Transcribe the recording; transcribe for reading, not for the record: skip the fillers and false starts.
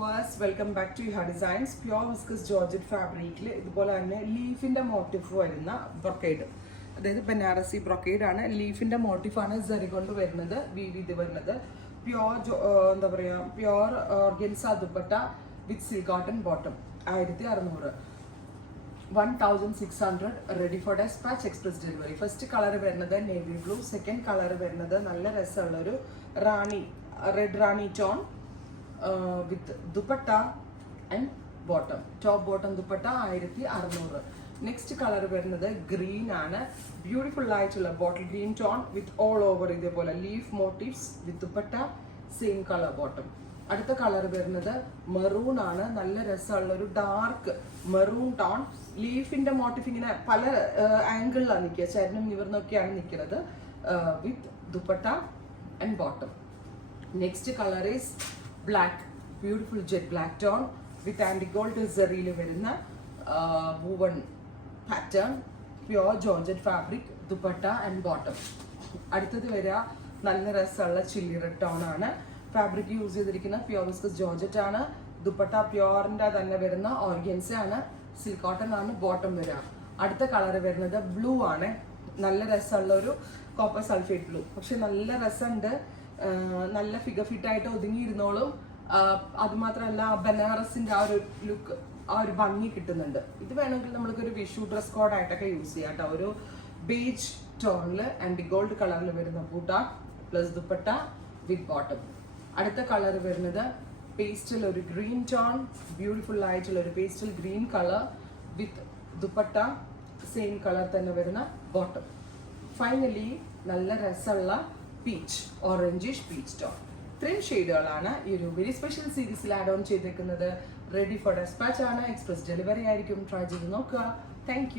viewers, welcome back to Iha Designs. Pure viscose georgette fabric ഇതുപോലെ തന്നെ ലീഫിന്റെ motif വരുന്ന brocade, അതായത് ബനാറസി ബ്രൊക്കേഡ് ആണ്. ലീഫിന്റെ മോട്ടീഫാണ് സരി കൊണ്ട് വരുന്നത്, ഇത് വരുന്നത് പ്യോർ എന്താ പറയുക, pure organza dupatta with silk cotton bottom. 1600, 1600 ready for despatch, express delivery. First colour വരുന്നത് നേവി ബ്ലൂ, സെക്കൻഡ് കളർ വരുന്നത് നല്ല രസമുള്ളൊരു red Rani tone with dupatta and bottom, top bottom dupatta 1600. Next colour വരുന്നത് ഗ്രീൻ ആണ്, ബ്യൂട്ടിഫുൾ ആയിട്ടുള്ള bottle green tone with all over ഇതേപോലെ leaf motifs with dupatta, same colour bottom. അടുത്ത colour വരുന്നത് മെറൂൺ ആണ്, നല്ല രസമുള്ള ഒരു ഡാർക്ക് മെറൂൺ ടോൺ. ലീഫിന്റെ മോട്ടീഫ് ഇങ്ങനെ പല ആംഗിളിലാണ് നിൽക്കുക, ചരണം നിവർന്നൊക്കെയാണ് നിൽക്കുന്നത്, with dupatta and bottom. Next colour is black, beautiful jet black tone with antique gold സെറിയിൽ വരുന്ന woven pattern, pure georgette fabric, dupatta and bottom. അടുത്തത് വരിക നല്ല രസമുള്ള ചില്ലി റെഡ് ടോൺ ആണ്. ഫാബ്രിക് യൂസ് ചെയ്തിരിക്കുന്ന പ്യോർ വിസ്കസ് ജോർജറ്റ് ആണ്. ദുപ്പട്ട പ്യോറിന്റെ തന്നെ വരുന്ന ഓർഗൻസ ആണ്, സിൽക്ക് കോട്ടൺ ആണ് ബോട്ടം വരിക. അടുത്ത കളർ വരുന്നത് ബ്ലൂ ആണ്, നല്ല രസമുള്ള ഒരു കോപ്പർ സൾഫേറ്റ് ബ്ലൂ. പക്ഷെ നല്ല രസമുണ്ട്, നല്ല ഫിഗർ ഫിറ്റ് ആയിട്ട് ഒതുങ്ങിയിരുന്നോളും. അത് മാത്രമല്ല ബനാറസിന്റെ ആ ഒരു ലുക്ക്, ആ ഒരു ഭംഗി കിട്ടുന്നുണ്ട്. ഇത് വേണമെങ്കിൽ നമ്മൾക്കൊരു വിഷു ഡ്രസ് കോഡ് ആയിട്ടൊക്കെ യൂസ് ചെയ്യാം കേട്ടോ. ഒരു ബേജ് ടോണില് ആൻഡ് ഗോൾഡ് കളറിൽ വരുന്ന ബൂട്ട പ്ലസ് ദുപ്പട്ട വിത്ത് ബോട്ടം. അടുത്ത കളർ വരുന്നത് പേസ്റ്റൽ ഒരു ഗ്രീൻ ടോൺ, ബ്യൂട്ടിഫുൾ ആയിട്ടുള്ള ഒരു പേസ്റ്റൽ ഗ്രീൻ കളർ വിത്ത് ദുപ്പട്ട, സെയിം കളർ തന്നെ വരുന്ന ബോട്ടം. ഫൈനലി നല്ല രസമുള്ള പീച്ച്, ഓറഞ്ചിഷ് പീച്ച് ടോൺ. ഇത്രയും ഷെയ്ഡുകളാണ് ഈ ഒരു വെരി സ്പെഷ്യൽ സീരീസിൽ ആഡ് ഓൺ ചെയ്തേക്കുന്നത്. റെഡി ഫോർ ഡെസ്പാച്ച് ആണ്, എക്സ്പ്രസ് ഡെലിവറി ആയിരിക്കും. ട്രൈ ചെയ്ത് നോക്കുക. Thank you.